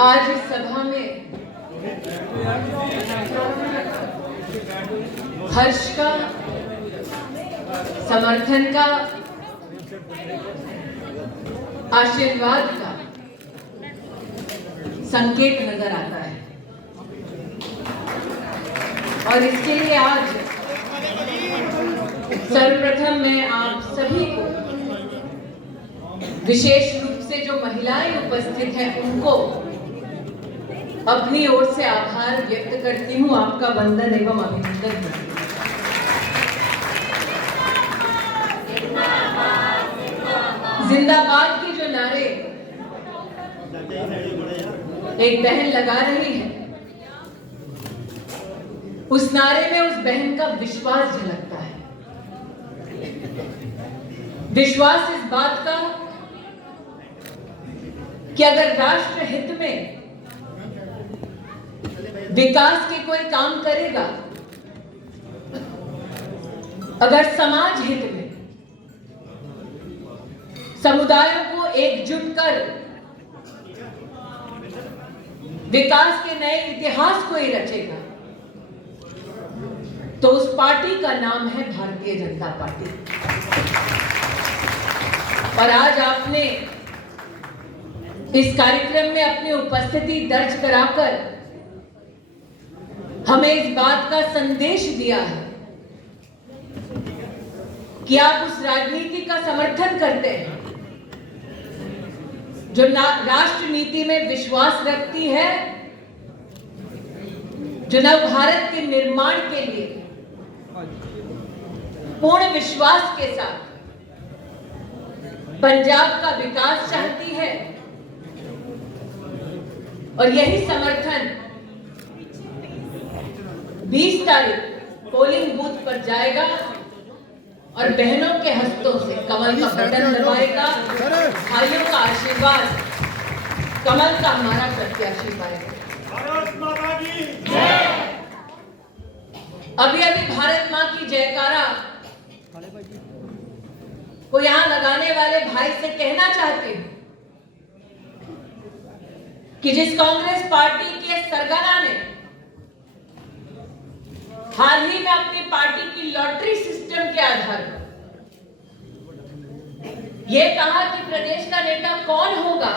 आज इस सभा में हर्ष का, समर्थन का, आशीर्वाद का संकेत नजर आता है और इसके लिए आज सर्वप्रथम मैं आप सभी को, विशेष रूप से जो महिलाएं उपस्थित हैं उनको अपनी ओर से आभार व्यक्त करती हूं। आपका वंदन एवं अभिनंदन है। जिंदाबाद के जो नारे एक बहन लगा रही है, उस नारे में उस बहन का विश्वास झलकता है। विश्वास इस बात का कि अगर राष्ट्र हित में विकास के कोई काम करेगा, अगर समाज हित में समुदायों को एकजुट कर विकास के नए इतिहास को ही रचेगा, तो उस पार्टी का नाम है भारतीय जनता पार्टी। और आज आपने इस कार्यक्रम में अपनी उपस्थिति दर्ज कराकर हमें इस बात का संदेश दिया है कि आप उस राजनीति का समर्थन करते हैं जो राष्ट्र नीति में विश्वास रखती है, जो नव भारत के निर्माण के लिए पूर्ण विश्वास के साथ पंजाब का विकास चाहती है। और यही समर्थन 20 तारीख पोलिंग बूथ पर जाएगा और बहनों के हस्तों से कमल का बटन दबाएगा। भाइयों का आशीर्वाद, कमल का हमारा प्रत्याशी पाएगा। भारत माता की जय। अभी अभी भारत मां की जयकारा को यहां लगाने वाले भाई से कहना चाहते हैं कि जिस कांग्रेस पार्टी के सरगना ने हाल ही में अपनी पार्टी की लॉटरी सिस्टम के आधार पर यह कहा कि प्रदेश का नेता कौन होगा,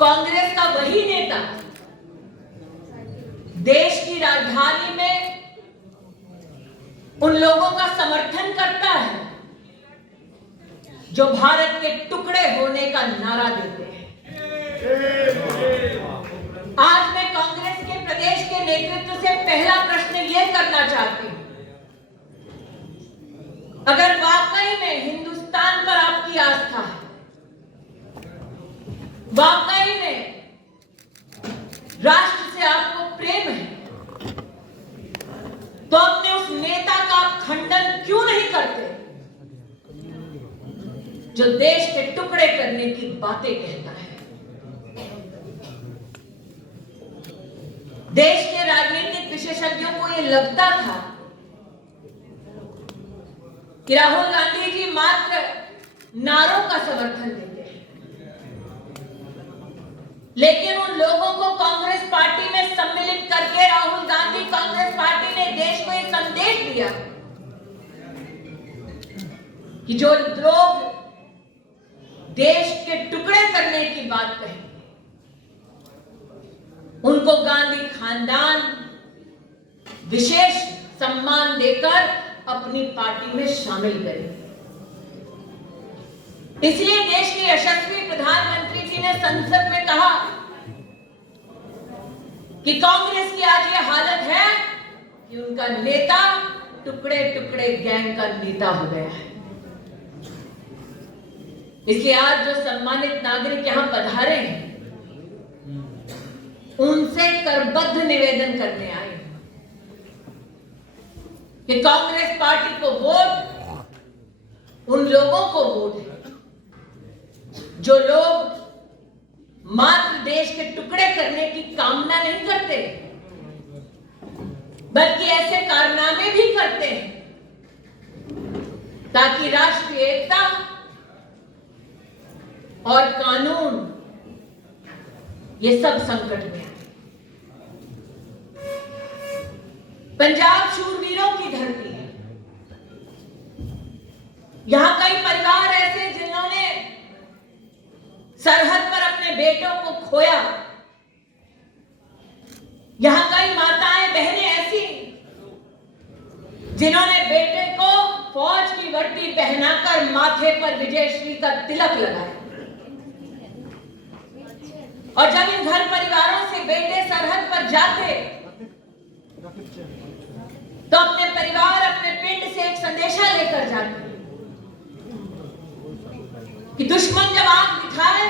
कांग्रेस का वही नेता देश की राजधानी में उन लोगों का समर्थन करता है जो भारत के टुकड़े होने का नारा देते हैं। आज मैं कांग्रेस के प्रदेश के नेतृत्व से पहला प्रश्न यह करना चाहती हूं, अगर वाकई में हिंदुस्तान पर आपकी आस्था है, वाकई में राष्ट्र से आपको प्रेम है, तो अपने उस नेता का आप खंडन क्यों नहीं करते जो देश के टुकड़े करने की बातें कहता है। देश के राजनीतिक विशेषज्ञों को यह लगता था कि राहुल गांधी जी मात्र नारों का समर्थन देते हैं, लेकिन उन लोगों को कांग्रेस पार्टी में सम्मिलित करके राहुल गांधी कांग्रेस पार्टी ने देश को यह संदेश दिया कि जो लोग देश के टुकड़े करने की बात कहें उनको गांधी खानदान विशेष सम्मान देकर अपनी पार्टी में शामिल करें। इसलिए देश के यशस्वी प्रधानमंत्री जी ने संसद में कहा कि कांग्रेस की आज ये हालत है कि उनका नेता टुकड़े टुकड़े गैंग का नेता हो गया है। इसलिए आज जो सम्मानित नागरिक यहां पधारे हैं उनसे करबद्ध निवेदन करने आए कि कांग्रेस पार्टी को वोट उन लोगों को वोट है जो लोग मात्र देश के टुकड़े करने की कामना नहीं करते, बल्कि ऐसे कारनामे भी करते हैं ताकि राष्ट्रीय एकता और कानून ये सब संकट में आए। पंजाब शूरवीरों की धरती है। यहां कई परिवार ऐसे जिन्होंने सरहद पर अपने बेटों को खोया। यहां कई माताएं बहनें ऐसी जिन्होंने बेटे को फौज की वर्दी पहनाकर माथे पर विजयश्री का तिलक लगाया। और जब इन घर परिवारों से बेटे सरहद पर जाते तो अपने परिवार, अपने पिंड से एक संदेशा लेकर जाते कि दुश्मन जब आंख दिखाए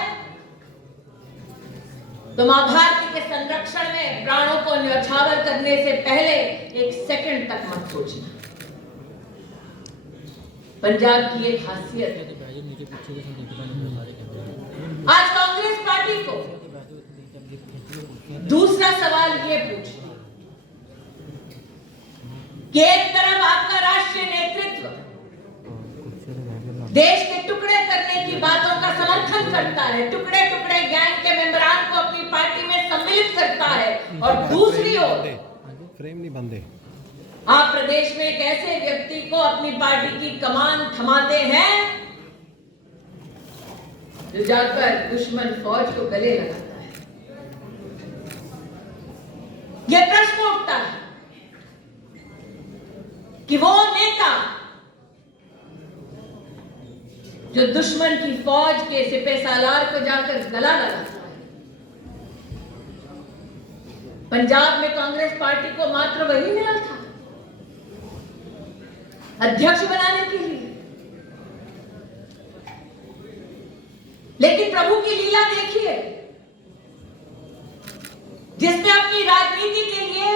तो मां भारती के संरक्षण में प्राणों को न्यौछावर करने से पहले एक सेकंड तक मत सोचना। पंजाब की एक खासियत है। आज कांग्रेस पार्टी को दूसरा सवाल ये पूछे कि एक तरफ आपका राष्ट्रीय नेतृत्व देश के टुकड़े करने की बातों का समर्थन करता है, टुकड़े टुकड़े गैंग के मेंबरान को अपनी पार्टी में सम्मिलित करता है, और दूसरी ओर फ्रेम नहीं बंदे आप प्रदेश में एक ऐसे व्यक्ति को अपनी पार्टी की कमान थमाते हैं जो जाकर दुश्मन फौज को गले लगाता है। यह प्रश्न उठता है कि वो नेता जो दुश्मन की फौज के सिपह सालार को जाकर गला लगाता है, पंजाब में कांग्रेस पार्टी को मात्र वही मिला था अध्यक्ष बनाने के लिए। लेकिन प्रभु की लीला देखिए, जिसने अपनी राजनीति के लिए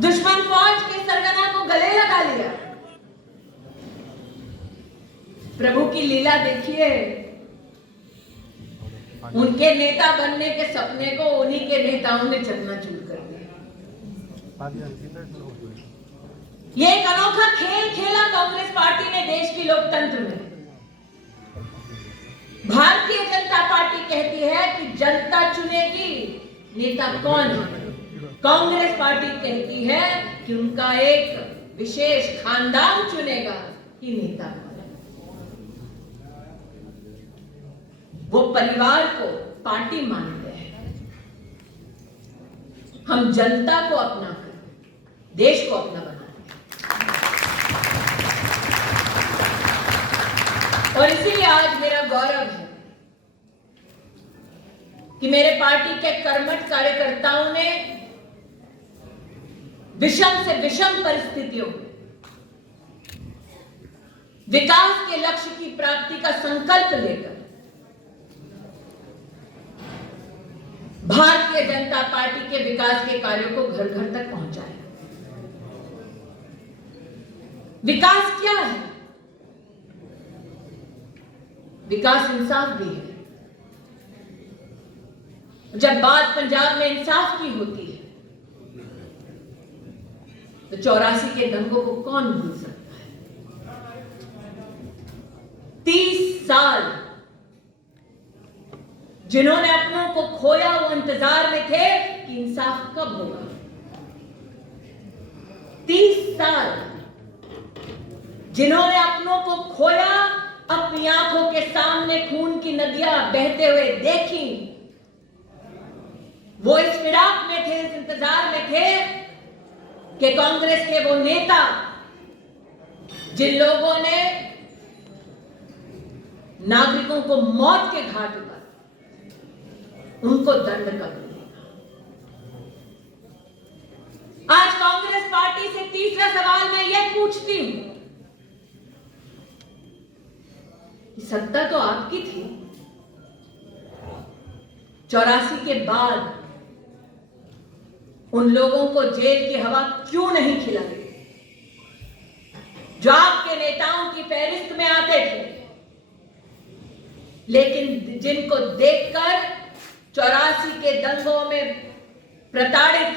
दुश्मन फौज के सरगना को गले लगा लिया। प्रभु की लीला देखिए, उनके नेता बनने के सपने को उन्हीं के नेताओं ने चकनाचूर कर दिया। ये एक अनोखा खेल खेला कांग्रेस पार्टी ने देश की लोकतंत्र में। भारतीय जनता पार्टी कहती है कि जनता चुनेगी नेता कौन है। कांग्रेस पार्टी कहती है कि उनका एक विशेष खानदान चुनेगा कि नेता कौन है। वो परिवार को पार्टी मानते हैं। हम जनता को अपना कर देश को अपना बनाते हैं। और इसीलिए आज मेरा गौरव है कि मेरे पार्टी के कर्मठ कार्यकर्ताओं ने विषम से विषम परिस्थितियों में विकास के लक्ष्य की प्राप्ति का संकल्प लेकर भारतीय जनता पार्टी के विकास के कार्यों को घर घर तक पहुंचाया। विकास क्या है? विकास इंसाफ भी है। जब बात पंजाब में इंसाफ की होती है तो 84 के दंगों को कौन भूल सकता है। 30 साल जिन्होंने अपनों को खोया वो इंतजार में थे कि इंसाफ कब होगा। 30 साल जिन्होंने अपनों को खोया, अपनी आंखों के सामने खून की नदियां बहते हुए देखी, वो इस फिराक में थे, इस इंतजार में थे कि कांग्रेस के वो नेता जिन लोगों ने नागरिकों को मौत के घाट उतारा, उनको दंड कब मिलेगा। आज कांग्रेस पार्टी से तीसरा सवाल मैं यह पूछती हूं, सत्ता तो आपकी थी, 84 के बाद उन लोगों को जेल की हवा क्यों नहीं खिलाई जो आपके नेताओं की फहरिस्त में आते थे, लेकिन जिनको देखकर 84 के दंगों में प्रताड़ित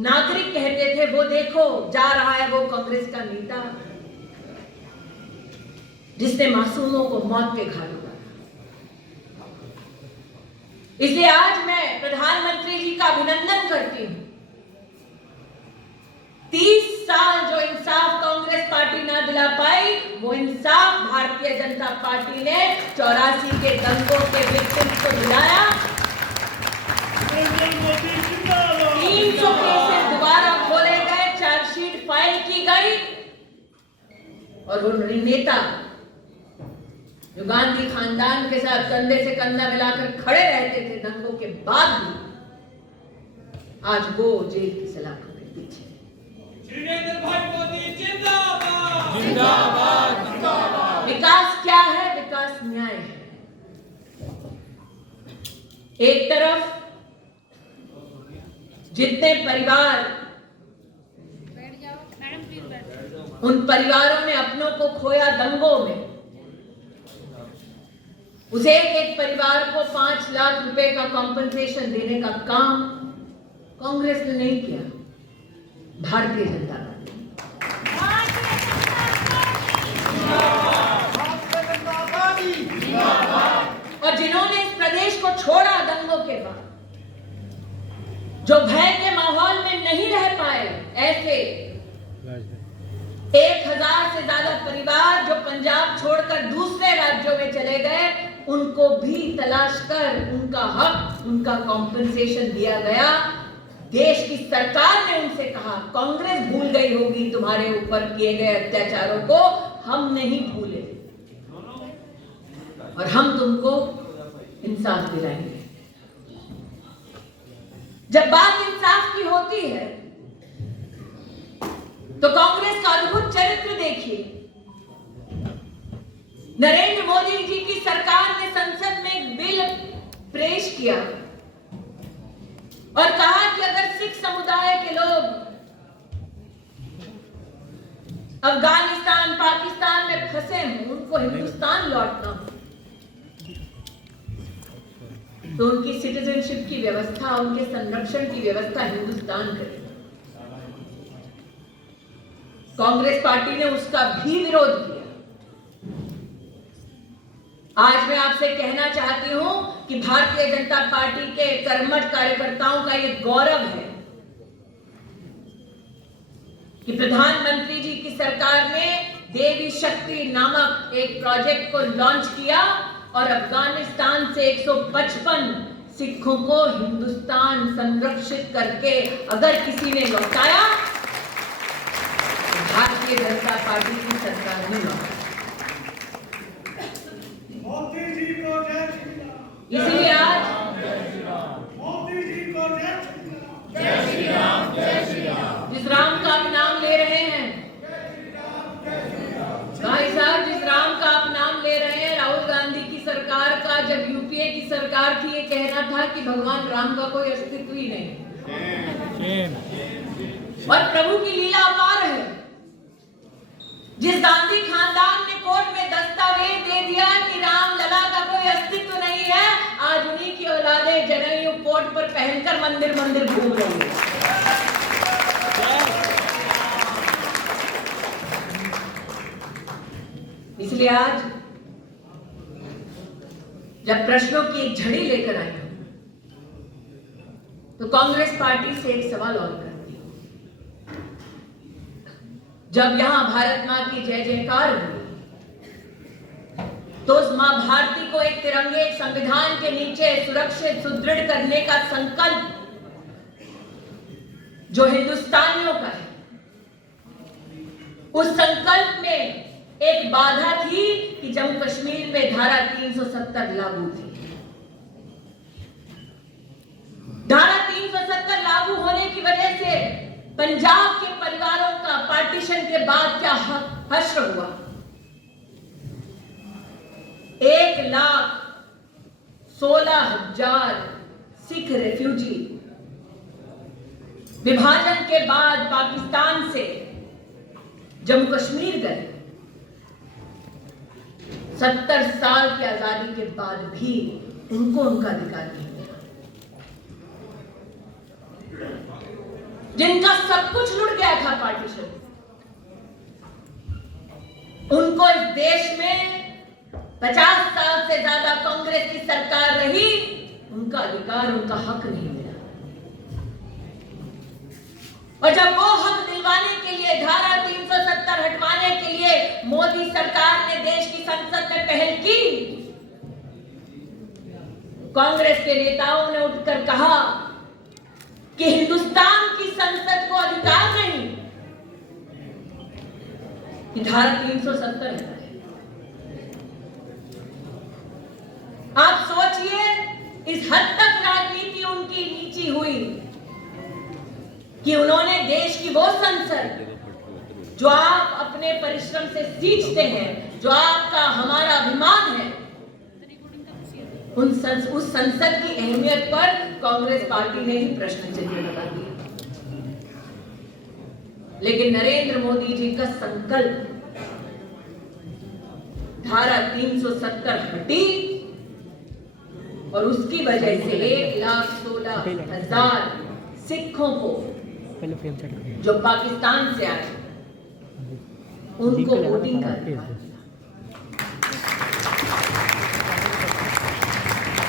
नागरिक कहते थे वो देखो जा रहा है वो कांग्रेस का नेता। जिसने मासूमों को मौत के घाट उतारा। इसलिए आज मैं प्रधानमंत्री जी का अभिनंदन करती हूं। 30 साल जो इंसाफ कांग्रेस पार्टी ना दिला पाई, वो इंसाफ भारतीय जनता पार्टी ने 84 के दंगों के विक्टिम्स को दिलाया। 300 केसेस दोबारा खोले गए, चार्जशीट फाइल की गई और वो नेता जो गांधी खानदान के साथ कंधे से कंधा मिलाकर खड़े रहते थे दंगों के बाद भी, आज वो जेल की सलाखों के पीछे। नरेंद्र भाई मोदी जिंदाबाद जिंदाबाद जिंदाबाद। विकास क्या है? विकास न्याय है। एक तरफ जितने परिवार, उन परिवारों ने अपनों को खोया दंगों में, उसे एक परिवार को 5 लाख रुपए का कॉम्पनसेशन देने का काम कांग्रेस ने नहीं किया, भारतीय जनता पार्टी। और जिन्होंने इस प्रदेश को छोड़ा दंगों के बाद, जो भय के माहौल में नहीं रह पाए, ऐसे 1000 से ज्यादा परिवार जो पंजाब छोड़कर दूसरे राज्यों में चले गए, उनको भी तलाश कर उनका हक, उनका कॉम्पनसेशन दिया गया। देश की सरकार ने उनसे कहा, कांग्रेस भूल गई होगी तुम्हारे ऊपर किए गए अत्याचारों को, हम नहीं भूले और हम तुमको इंसाफ दिलाएंगे। जब बात इंसाफ की होती है तो कांग्रेस का अद्भुत चरित्र देखिए। नरेंद्र मोदी जी की सरकार ने संसद में एक बिल पेश किया और कहा कि अगर सिख समुदाय के लोग अफगानिस्तान, पाकिस्तान में फंसे हों, उनको हिंदुस्तान लौटना हो, तो उनकी सिटीजनशिप की व्यवस्था, उनके संरक्षण की व्यवस्था हिंदुस्तान करे। कांग्रेस पार्टी ने उसका भी विरोध किया। आज मैं आपसे कहना चाहती हूं कि भारतीय जनता पार्टी के कर्मठ कार्यकर्ताओं का यह गौरव है कि प्रधानमंत्री जी की सरकार ने देवी शक्ति नामक एक प्रोजेक्ट को लॉन्च किया और अफगानिस्तान से 155 सिखों को हिंदुस्तान संरक्षित करके अगर किसी ने लौटाया, भारतीय जनता पार्टी की सरकार ने लौटाया। मोदी जी को जय श्री राम। इसलिए आज मोदी जी को जय श्री राम। जय श्री राम जय श्री राम। जिस राम का आप नाम ले रहे हैं भाई साहब, जिस राम का आप नाम ले रहे हैं, राहुल गांधी की सरकार का जब यूपीए की सरकार थी, ये कहना था कि भगवान राम का कोई अस्तित्व ही नहीं और प्रभु की लीला अपार है। जिस गांधी खानदान ने कोर्ट में दस्तावेज दे दिया कि राम लला का कोई अस्तित्व नहीं है, आज उन्हीं की औलादें जनेऊ कोर्ट पर पहनकर मंदिर मंदिर घूम रही है। इसलिए आज जब प्रश्नों की एक झड़ी लेकर आई हूं, तो कांग्रेस पार्टी से एक सवाल और करती हूं। जब यहां भारत मां की जय जयकार हुई, तो उस मां भारती को एक तिरंगे, एक संविधान के नीचे सुरक्षित, सुदृढ़ करने का संकल्प जो हिंदुस्तानियों का है, उस संकल्प में एक बाधा थी कि जम्मू कश्मीर में धारा 370 लागू थी। धारा 370 लागू होने की वजह से पंजाब के परिवारों का पार्टीशन के बाद क्या हश्र हुआ। 1,16,000 सिख रेफ्यूजी विभाजन के बाद पाकिस्तान से जम्मू कश्मीर गए। 70 साल की आजादी के बाद भी उनको उनका अधिकार नहीं मिला। जिनका सब कुछ लुट गया था पार्टीशन, उनको इस देश में 50 साल से ज्यादा कांग्रेस की सरकार रही, उनका अधिकार, उनका हक नहीं मिला। और जब वो हक दिलवाने के लिए, धारा 370 हटवाने के लिए मोदी सरकार ने देश की संसद में पहल की, कांग्रेस के नेताओं ने उठकर कहा कि हिंदुस्तान की संसद को अधिकार नहीं कि धारा 370 है। आप सोचिए इस हद तक राजनीति उनकी नीची हुई कि उन्होंने देश की वो संसद जो आप अपने परिश्रम से सींचते हैं, जो आपका हमारा अभिमान है, उस संसद की अहमियत पर कांग्रेस पार्टी ने ही प्रश्न चिन्ह लगा दिया। लेकिन नरेंद्र मोदी जी का संकल्प, धारा 370 हटी और उसकी वजह से 1,16,000 सिखों को जो पाकिस्तान से आए उनको वोटिंग का अधिकार।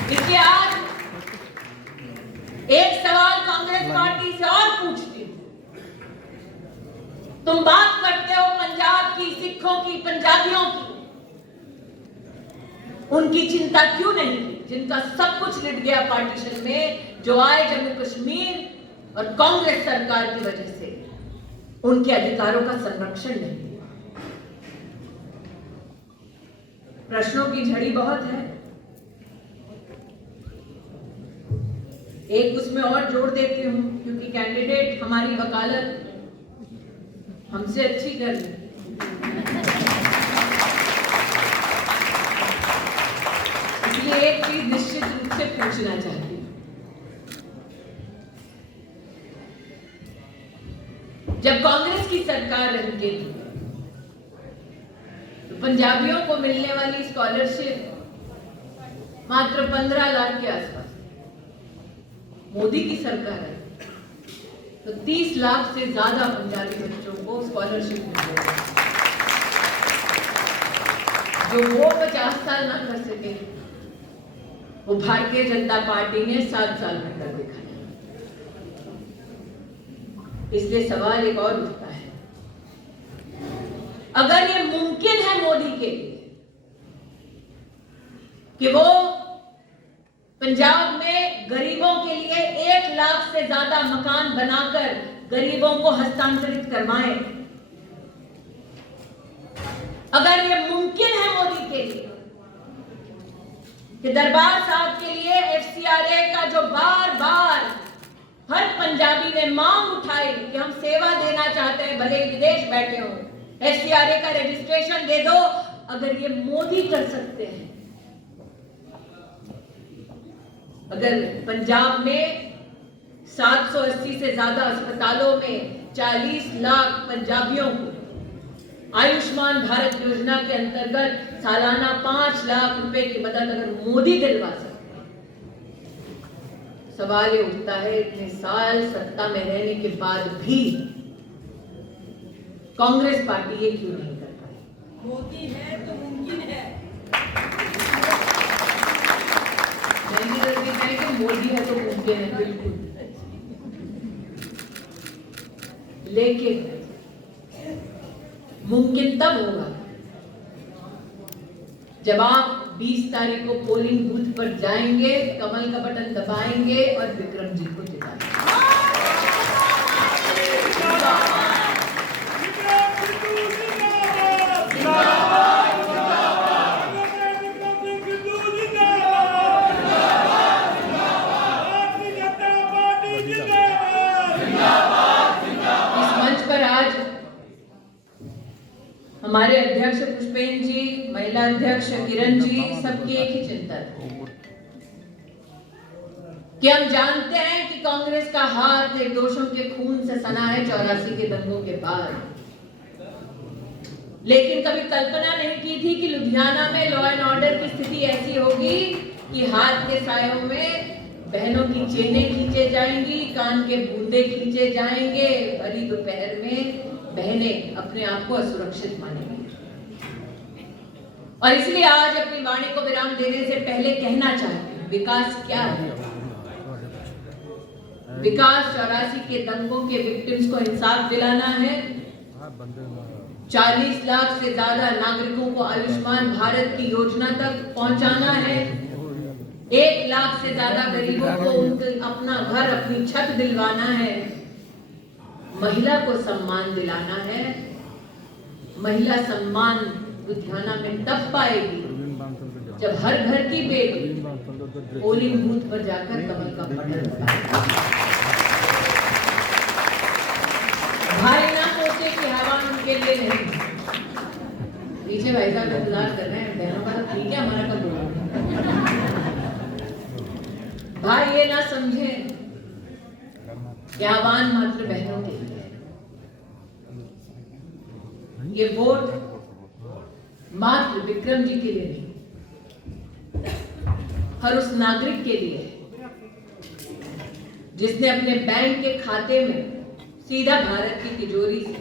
देखिए, आज एक सवाल कांग्रेस पार्टी से और पूछती हूं, तुम बात करते हो पंजाब की, सिखों की, पंजाबियों की, उनकी चिंता क्यों नहीं की जिनका सब कुछ लिट गया पार्टीशन में, जो आए जम्मू कश्मीर और कांग्रेस सरकार की वजह से उनके अधिकारों का संरक्षण नहीं हुआ। प्रश्नों की झड़ी बहुत है। एक उसमें और जोड़ देती हूं क्योंकि कैंडिडेट हमारी वकालत हमसे अच्छी कर रही, इसलिए एक चीज निश्चित रूप से पूछना चाहती हूं। जब कांग्रेस की सरकार रही तो पंजाबियों को मिलने वाली स्कॉलरशिप मात्र 15 लाख के आसपास। मोदी की सरकार है तो 30 लाख से ज्यादा पंजाबी बच्चों को स्कॉलरशिप मिल रही है। जो वो 50 साल ना कर सके, वो भारतीय जनता पार्टी ने 7 साल में कर दिखाया। इसलिए सवाल एक और उठता है, अगर ये मुमकिन है मोदी के लिए कि वो पंजाब में गरीबों के लिए 1 लाख से ज्यादा मकान बनाकर गरीबों को हस्तांतरित करवाएं, अगर ये मुमकिन है मोदी के लिए कि दरबार साहब के लिए FCRA का जो बार बार हर पंजाबी ने मांग उठाई कि हम सेवा देना चाहते हैं, भले विदेश बैठे हो, FCRA का रजिस्ट्रेशन दे दो, अगर ये मोदी कर सकते हैं, अगर पंजाब में 780 से ज्यादा अस्पतालों में 40 लाख पंजाबियों को आयुष्मान भारत योजना के अंतर्गत सालाना 5 लाख रुपए की मदद अगर मोदी दिलवा सकते, सवाल ये उठता है इतने साल सत्ता में रहने के बाद भी कांग्रेस पार्टी ये क्यों नहीं कर पाई? मोदी है तो मुमकिन है। मोदी है तो मुमकिन है, बिल्कुल, लेकिन मुमकिन तब होगा जब आप 20 तारीख को पोलिंग बूथ पर जाएंगे, कमल का बटन दबाएंगे और विक्रम जी को जिताएंगे। हमारे अध्यक्ष पुष्पेंद्र जी, महिला अध्यक्ष किरण जी, सबकी एक ही चिंता है कि हम जानते हैं कि कांग्रेस का हाथ निर्दोषों के खून से सना है 84 के दंगों के बाद, लेकिन कभी कल्पना नहीं की थी कि लुधियाना में लॉ एंड ऑर्डर की स्थिति ऐसी होगी कि हाथ के सायों में बहनों की चेनें खींचे जाएंगी, कान के बूंदे खींचे जाएंगे, भरी दोपहर में बहनें अपने आप को असुरक्षित मानेंगी। और इसलिए आज अपनी वाणी को विराम देने से पहले कहना चाहती हूं, विकास क्या है? विकास 84 के दंगों के विक्टिम्स को इंसाफ दिलाना है, 40 लाख से ज्यादा नागरिकों को आयुष्मान भारत की योजना तक पहुंचाना है, 1 लाख से ज्यादा गरीबों को उनके अपना घर, अपनी छत दिलवाना है, महिला को सम्मान दिलाना है। महिला सम्मान लुधियाना में तब पाएगी जब हर घर की बेटी पोलिंग बूथ पर जाकर कमल का बटन दबाएगी। भाई ना सोचे कि हवा उनके लिए नहीं। पीछे भाई साहब इंतजार कर रहे हैं, बहनों का तो ठीक है, हमारा कब होगा? भाई ये ना समझे कि आह्वान मात्र बहनों के लिए, ये वोट मात्र विक्रम जी के लिए नहीं, हर उस नागरिक के लिए जिसने अपने बैंक के खाते में सीधा भारत की तिजोरी से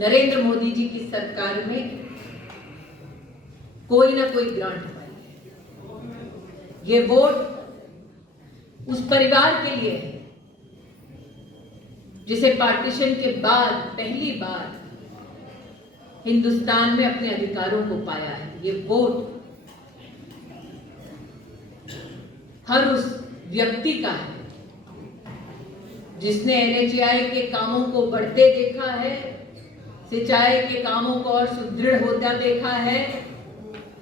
नरेंद्र मोदी जी की सरकार में कोई ना कोई ग्रांट पाई है। ये वोट उस परिवार के लिए है जिसे पार्टीशन के बाद पहली बार हिंदुस्तान में अपने अधिकारों को पाया है। ये वोट हर उस व्यक्ति का है जिसने NHAI के कामों को बढ़ते देखा है, सिंचाई के कामों को और सुदृढ़ होता देखा है,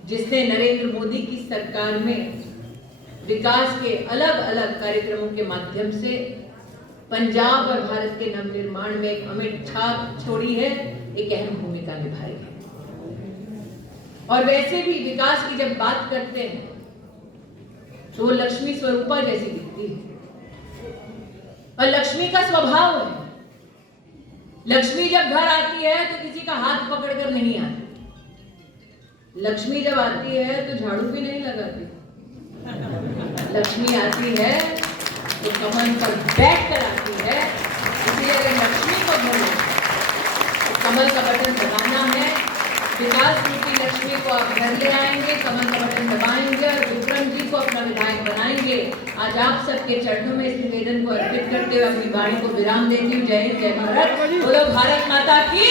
जिसने नरेंद्र मोदी की सरकार में विकास के अलग अलग कार्यक्रमों के माध्यम से पंजाब और भारत के नवनिर्माण में एक अमिट छाप छोड़ी है, एक अहम भूमिका निभाई है। और वैसे भी विकास की जब बात करते हैं तो वो लक्ष्मी स्वरूपा जैसी दिखती है, और लक्ष्मी का स्वभाव है, लक्ष्मी जब घर आती है तो किसी का हाथ पकड़कर नहीं आती। लक्ष्मी जब आती है तो झाड़ू भी नहीं लगाती। लक्ष्मी आती है तो कमल पर बैठ कर आती है। इसलिए अगर लक्ष्मी को घर तो कमल का बटन दबाना है। विकास रूपी लक्ष्मी को आप घर ले आएंगे, कमल का बटन दबाएंगे और विक्रम जी को अपना विधायक बनाएंगे। आज आप सबके चरणों में इस निवेदन को अर्पित करते हुए अपनी वाणी को विराम देती हूँ। जय हिंद, जय भारत, बोलो भारत माता की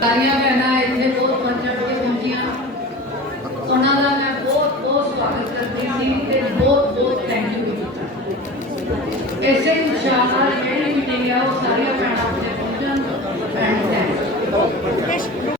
तालियां बहना इतने बहुत पंजाबी समझियां उन्होंने मैं बहुत बहुत स्वागत करती थी ते बहुत बहुत थैंक यू। ऐसे इंशाअल्लाह यही मिलेगा।